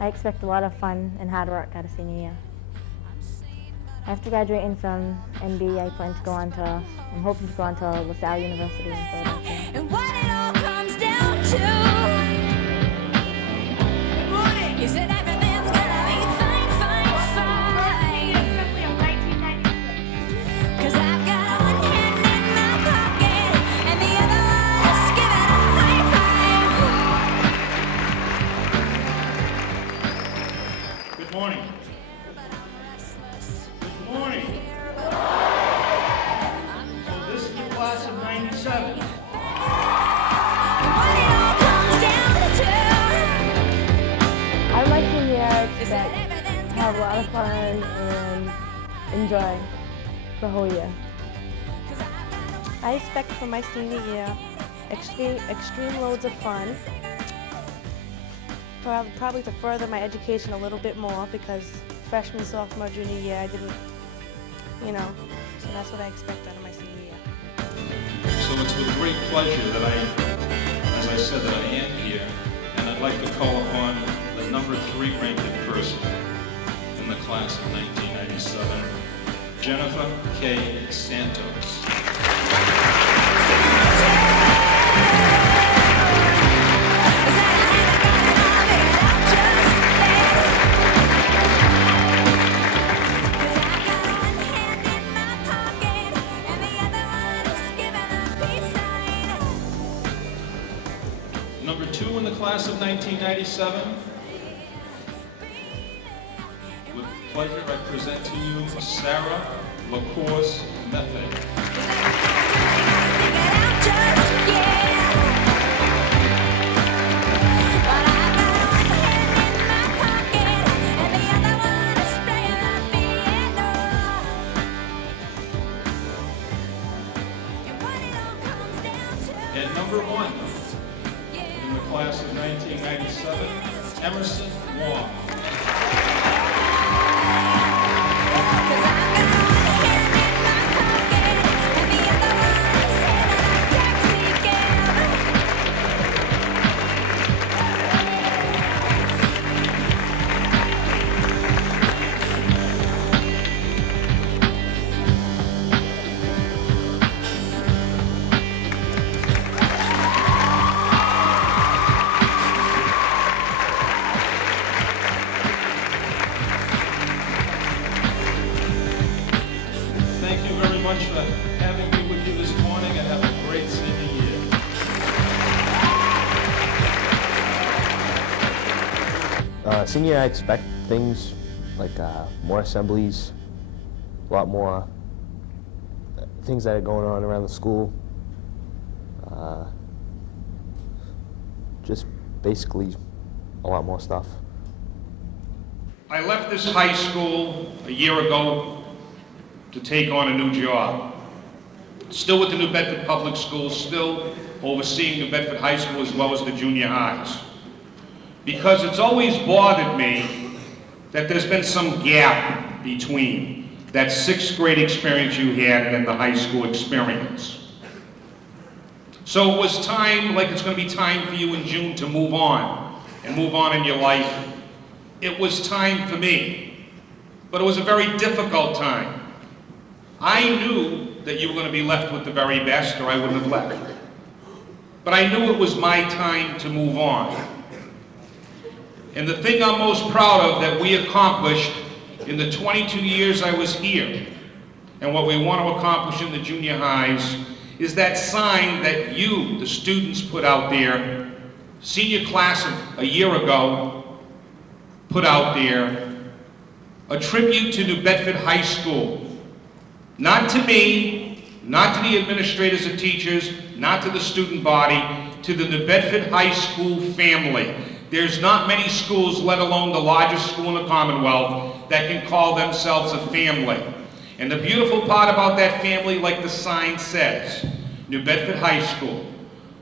I expect a lot of fun and hard work out of senior year. After graduating from NB, I'm hoping to go on to LaSalle University in Philadelphia. And what it all comes down to is that everything's gonna be fine, fine, fine. 'Cause I've got one hand in my pocket and the other one is giving a high five. Good morning. Good morning. So this is the class of 97. I would like senior year to have a lot of fun and enjoy the whole year. I expect for my senior year extreme loads of fun, probably to further my education a little bit more, because freshman, sophomore, junior year I didn't, so that's what I expect out of my senior year. So it's with great pleasure that as I said, that I am here, and I'd like to call upon the number 3 ranked person in the class of 1997, Jennifer K. Santos. Number 2 in the class of 1997, with pleasure I present to you Sarah LaCourse Method. And number 1 in the class of 1997, Emerson Wong. Thank you very much for having me with you this morning, and have a great senior year. Senior year, I expect things like more assemblies, a lot more things that are going on around the school. Just basically a lot more stuff. I left this high school a year ago to take on a new job. Still with the New Bedford Public Schools, still overseeing New Bedford High School as well as the junior highs. Because it's always bothered me that there's been some gap between that 6th grade experience you had and then the high school experience. So it was time, like it's going to be time for you in June to move on and move on in your life. It was time for me, but it was a very difficult time. I knew that you were going to be left with the very best, or I wouldn't have left. But I knew it was my time to move on. And the thing I'm most proud of that we accomplished in the 22 years I was here, and what we want to accomplish in the junior highs, is that sign that you, the students, put out there, senior class of a year ago, put out there, a tribute to New Bedford High School. Not to me, not to the administrators and teachers, not to the student body, to the New Bedford High School family. There's not many schools, let alone the largest school in the Commonwealth, that can call themselves a family. And the beautiful part about that family, like the sign says, New Bedford High School,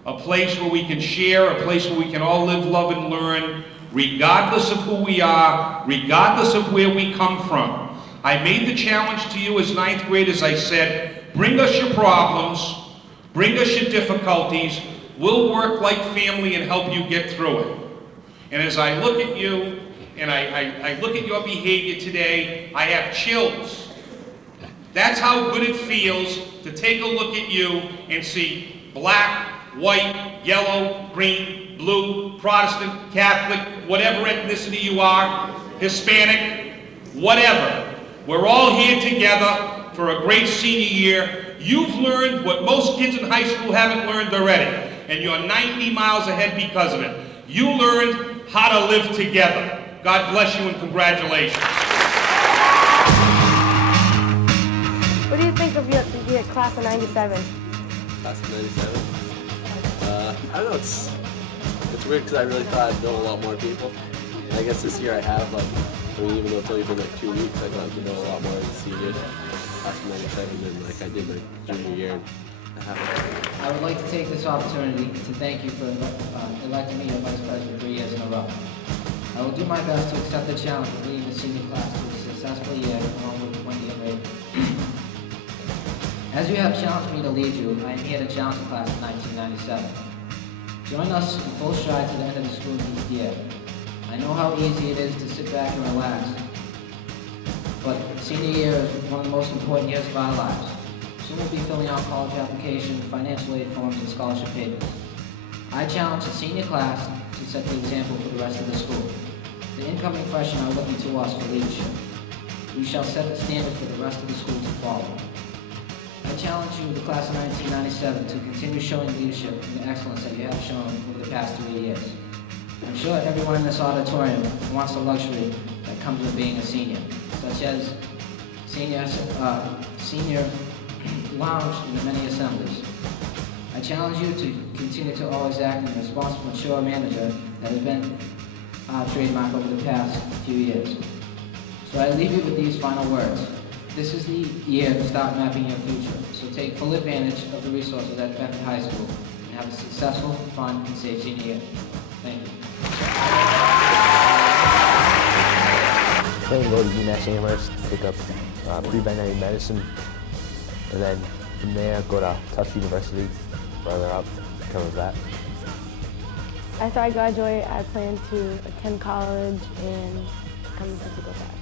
a place where we can share, a place where we can all live, love, and learn, regardless of who we are, regardless of where we come from. I made the challenge to you as 9th graders. I said, bring us your problems, bring us your difficulties, we'll work like family and help you get through it. And as I look at you, and I look at your behavior today, I have chills. That's how good it feels to take a look at you and see black, white, yellow, green, blue, Protestant, Catholic, whatever ethnicity you are, Hispanic, whatever. We're all here together for a great senior year. You've learned what most kids in high school haven't learned already, and you're 90 miles ahead because of it. You learned how to live together. God bless you and congratulations. What do you think of your class of 97? Class of 97? I don't know, it's weird because I really thought I'd know a lot more people. And I guess this year I have, even though it's only been 2 weeks, I got to know a lot more as a senior. Class of 97 than I did my junior year. I would like to take this opportunity to thank you for electing me your vice president 3 years in a row. I will do my best to accept the challenge of leading the senior class to a successful year along with Wendy and Ray. As you have challenged me to lead you, I am here to challenge the class of 1997. Join us in full stride to the end of the school year. I know how easy it is to sit back and relax, but senior year is one of the most important years of our lives. Soon we'll be filling out college application, financial aid forms, and scholarship papers. I challenge the senior class to set the example for the rest of the school. The incoming freshmen are looking to us for leadership. We shall set the standard for the rest of the school to follow. I challenge you, the class of 1997, to continue showing leadership and the excellence that you have shown over the past 3 years. I'm sure everyone in this auditorium wants the luxury that comes with being a senior, such as senior lounge in the many assemblies. I challenge you to continue to always act in a responsible, mature manager that has been our trademark over the past few years. So I leave you with these final words. This is the year to start mapping your future, so take full advantage of the resources at Bedford High School and have a successful, fun, and safe senior year. Thank you. Then go to UMass Amherst, take up pre-veterinary medicine, and then from there go to Tufts University, further up, become a vet. After I graduate, I plan to attend college and become a physical therapist.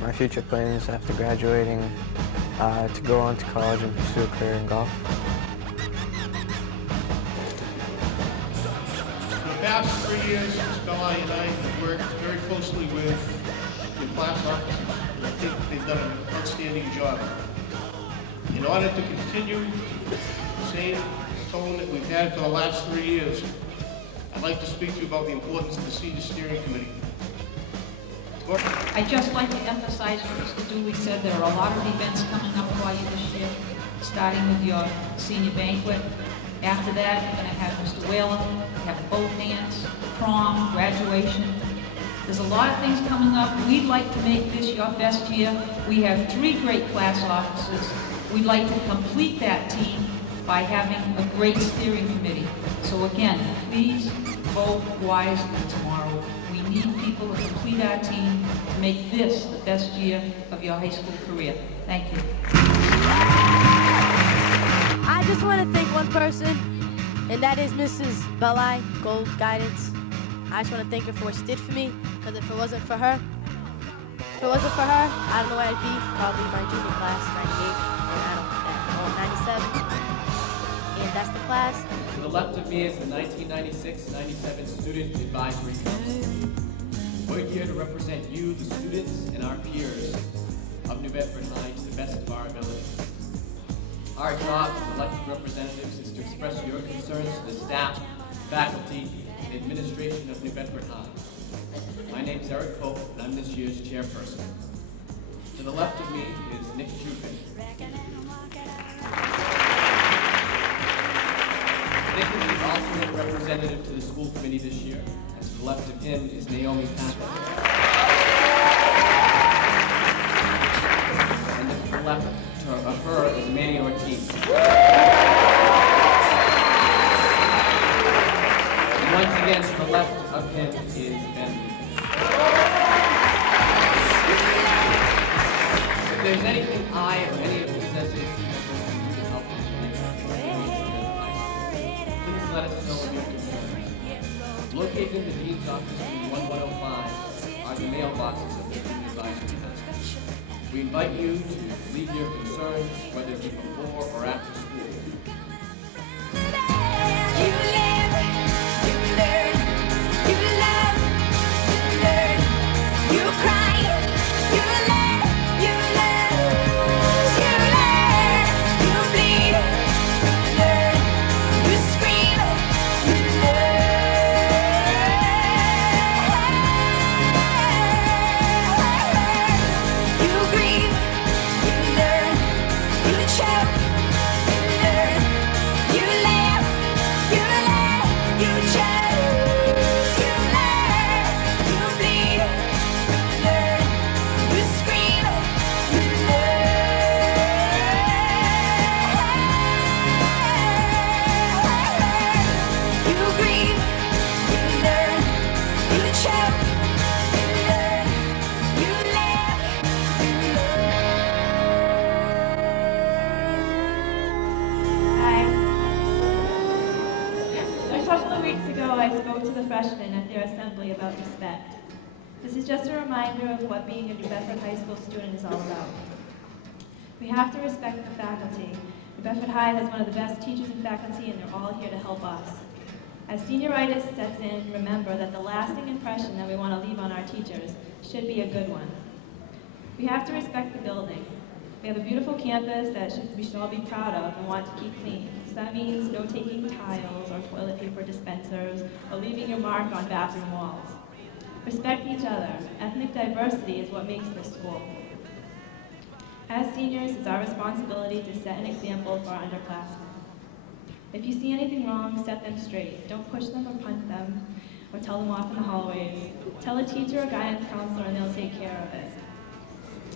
My future plan is after graduating to go on to college and pursue a career in golf. For the past 3 years, Ms. Belli and I have worked very closely with the class officers. I think they've done an outstanding job. In order to continue the same tone that we've had for the last 3 years, I'd like to speak to you about the importance of the Senior Steering Committee. I'd just like to emphasize what Mr. Dooley said. There are a lot of events coming up for you this year, starting with your senior banquet. After that, you're going to have Mr. Whalen, have a boat dance, prom, graduation. There's a lot of things coming up. We'd like to make this your best year. We have 3 great class officers. We'd like to complete that team by having a great steering committee. So again, please vote wisely tomorrow. We need people to complete our team to make this the best year of your high school career. Thank you. I just want to thank one person, and that is Mrs. Belli, Gold Guidance. I just want to thank her for what she did for me, because if it wasn't for her, I don't know where I'd be. Probably my junior class, 98, and 97. And that's the class. To the left of me is the 1996-97 Student Advisory Council. We're here to represent you, the students, and our peers of New Bedford High to the best of our ability. Our job as elected representatives is to express your concerns to the staff, faculty, and administration of New Bedford High. My name is Eric Pope, and I'm this year's chairperson. To the left of me is Nick Jupin. Nick is the alternate representative to the school committee this year. And to the left of him is Naomi Patrick. And to the left of her is Manny Ortiz. And once again, to the left of him is Ben. If there's anything I or any of the necessary students can do to help us, please let us know of your concerns. Locate Located in the Dean's Office in 1105 are the mailboxes of the Student Advisory Council. We invite you to leave your concerns, whether it be before or after school. You live, you learn, you love, you learn, you cry, you laugh, you lose, you learn, you bleed, you learn, you scream, you learn, you grieve, you learn, you choke, you learn, you laugh, you laugh, you choose, you learn, you bleed, you learn, you scream, you learn, you grieve, you learn, you choke, you learn, you laugh, you Hi. A couple of weeks ago, I spoke to the freshmen at their assembly about respect. This is just a reminder of what being a New Bedford High School student is all about. We have to respect the faculty. New Bedford High has one of the best teachers and faculty, and they're all here to help us. As senioritis sets in, remember that the lasting impression that we want to leave on our teachers should be a good one. We have to respect the building. We have a beautiful campus that we should all be proud of and want to keep clean. So that means no taking tiles or toilet paper dispensers or leaving your mark on bathroom walls. Respect each other. Ethnic diversity is what makes this school. As seniors, it's our responsibility to set an example for our underclassmen. If you see anything wrong, set them straight. Don't push them or punt them or tell them off in the hallways. Tell a teacher or guidance counselor and they'll take care of it.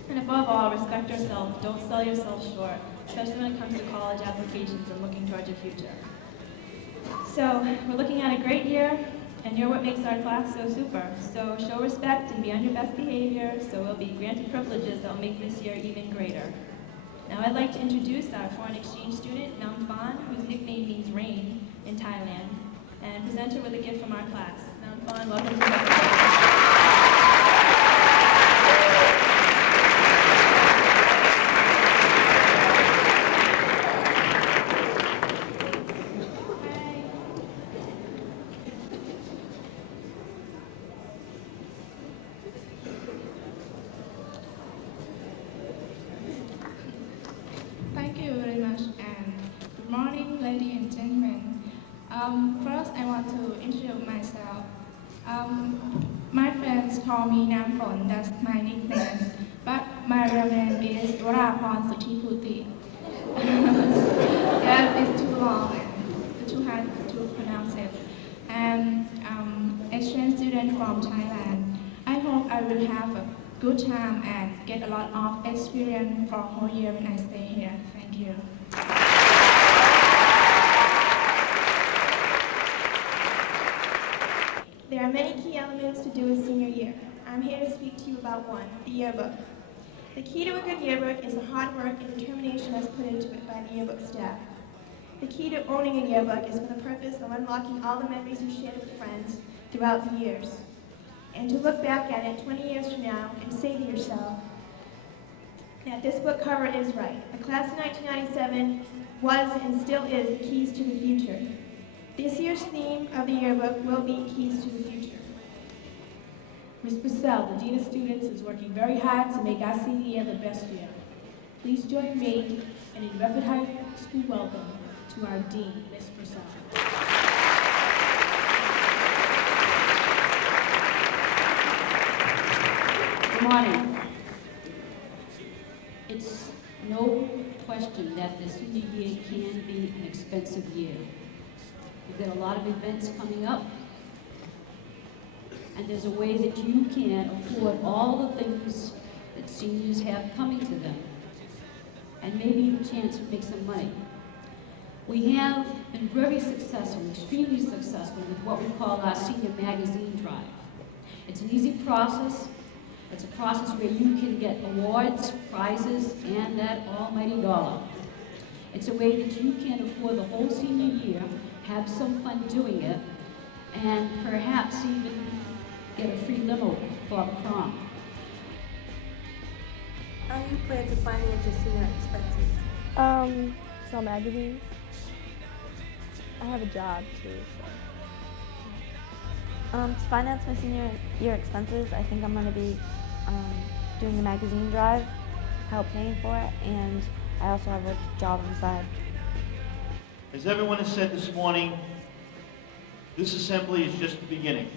And above all, respect yourself. Don't sell yourself short, especially when it comes to college applications and looking towards your future. So, we're looking at a great year, and you're what makes our class so super. So show respect and be on your best behavior, so we'll be granted privileges that will make this year even greater. Now I'd like to introduce our foreign exchange student, Nam Phan, whose nickname means rain in Thailand, and present her with a gift from our class. Nam Phan, welcome to the Thank you very much, and good morning, ladies and gentlemen. First, I want to introduce myself. My friends call me Namphon, that's my nickname, but my real name is Varapon Sutiputi. Yes, it's too long and too hard to pronounce it. And exchange student from Thailand. I hope I will have a good time and get a lot of experience for a whole year when I stay here. Thank you. There are many key elements to do a senior year. I'm here to speak to you about one, the yearbook. The key to a good yearbook is the hard work and determination that's put into it by the yearbook staff. The key to owning a yearbook is for the purpose of unlocking all the memories you shared with friends throughout the years. And to look back at it 20 years from now and say to yourself that this book cover is right. The class of 1997 was and still is the keys to the future. This year's theme of the yearbook will be Keys to the Future. Ms. Purcell, the Dean of Students, is working very hard to make our senior year the best year. Please join me in a New Bedford High School welcome to our Dean, Ms. Purcell. Good morning. It's no question that the senior year can be an expensive year. We've got a lot of events coming up, and there's a way that you can afford all the things that seniors have coming to them, and maybe a chance to make some money. We have been very successful, extremely successful with what we call our senior magazine drive. It's an easy process. It's a process where you can get awards, prizes, and that almighty dollar. It's a way that you can afford the whole senior year, have some fun doing it, and perhaps even get a free limo for prom. How do you plan to finance your senior expenses? Sell magazines. I have a job too. So. To finance my senior year expenses, I think I'm going to be doing the magazine drive, help paying for it, and I also have a job on the side. As everyone has said this morning, this assembly is just the beginning.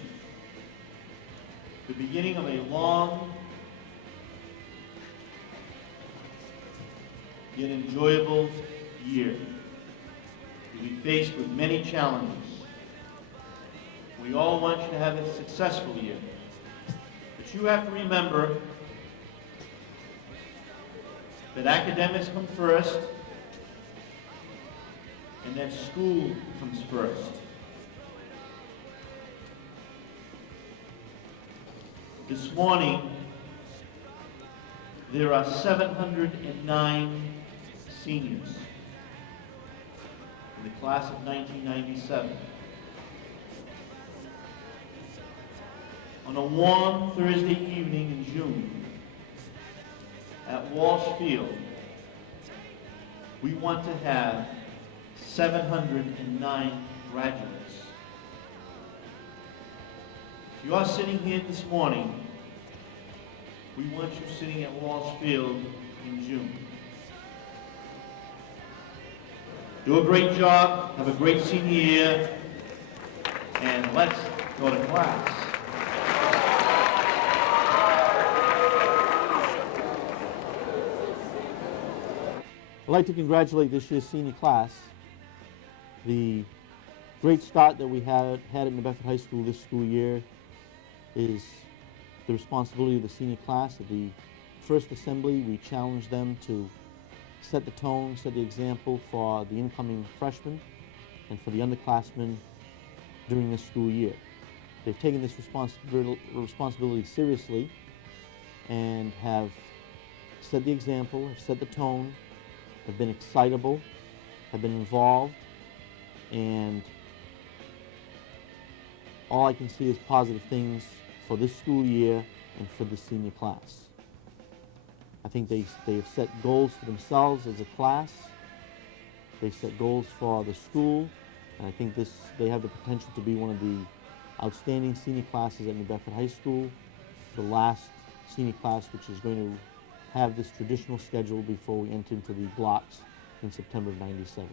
The beginning of a long yet enjoyable year. You'll be faced with many challenges. We all want you to have a successful year. But you have to remember that academics come first and that school comes first. This morning, there are 709 seniors in the class of 1997. On a warm Thursday evening in June at Walsh Field, we want to have 709 graduates. If you are sitting here this morning, we want you sitting at Walsh Field in June. Do a great job, have a great senior year, and let's go to class. I'd like to congratulate this year's senior class. The great start that we had at New Bedford High School this school year is the responsibility of the senior class. At the first assembly, we challenged them to set the tone, set the example for the incoming freshmen and for the underclassmen during this school year. They've taken this responsibility seriously and have set the example, have set the tone, have been excitable, have been involved, and all I can see is positive things for this school year and for the senior class. I think they have set goals for themselves as a class. They've set goals for the school, and I think they have the potential to be one of the outstanding senior classes at New Bedford High School, the last senior class which is going to have this traditional schedule before we enter into the blocks in September of '97.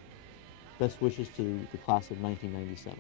Best wishes to the class of 1997.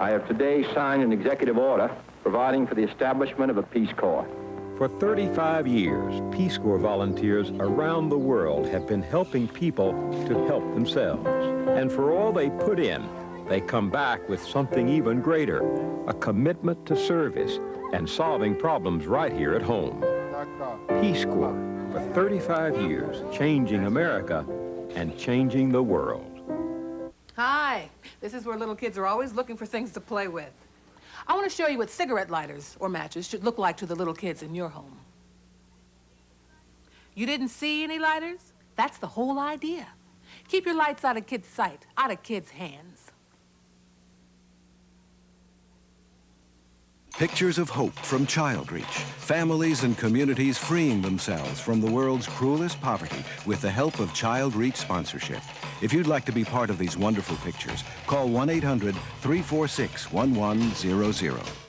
I have today signed an executive order providing for the establishment of a Peace Corps. For 35 years, Peace Corps volunteers around the world have been helping people to help themselves. And for all they put in, they come back with something even greater, a commitment to service and solving problems right here at home. Peace Corps, for 35 years, changing America and changing the world. Hi, this is where little kids are always looking for things to play with. I want to show you what cigarette lighters or matches should look like to the little kids in your home. You didn't see any lighters? That's the whole idea. Keep your lights out of kids' sight, out of kids' hands. Pictures of hope from Child Reach. Families and communities freeing themselves from the world's cruelest poverty with the help of Child Reach sponsorship. If you'd like to be part of these wonderful pictures, call 1-800-346-1100.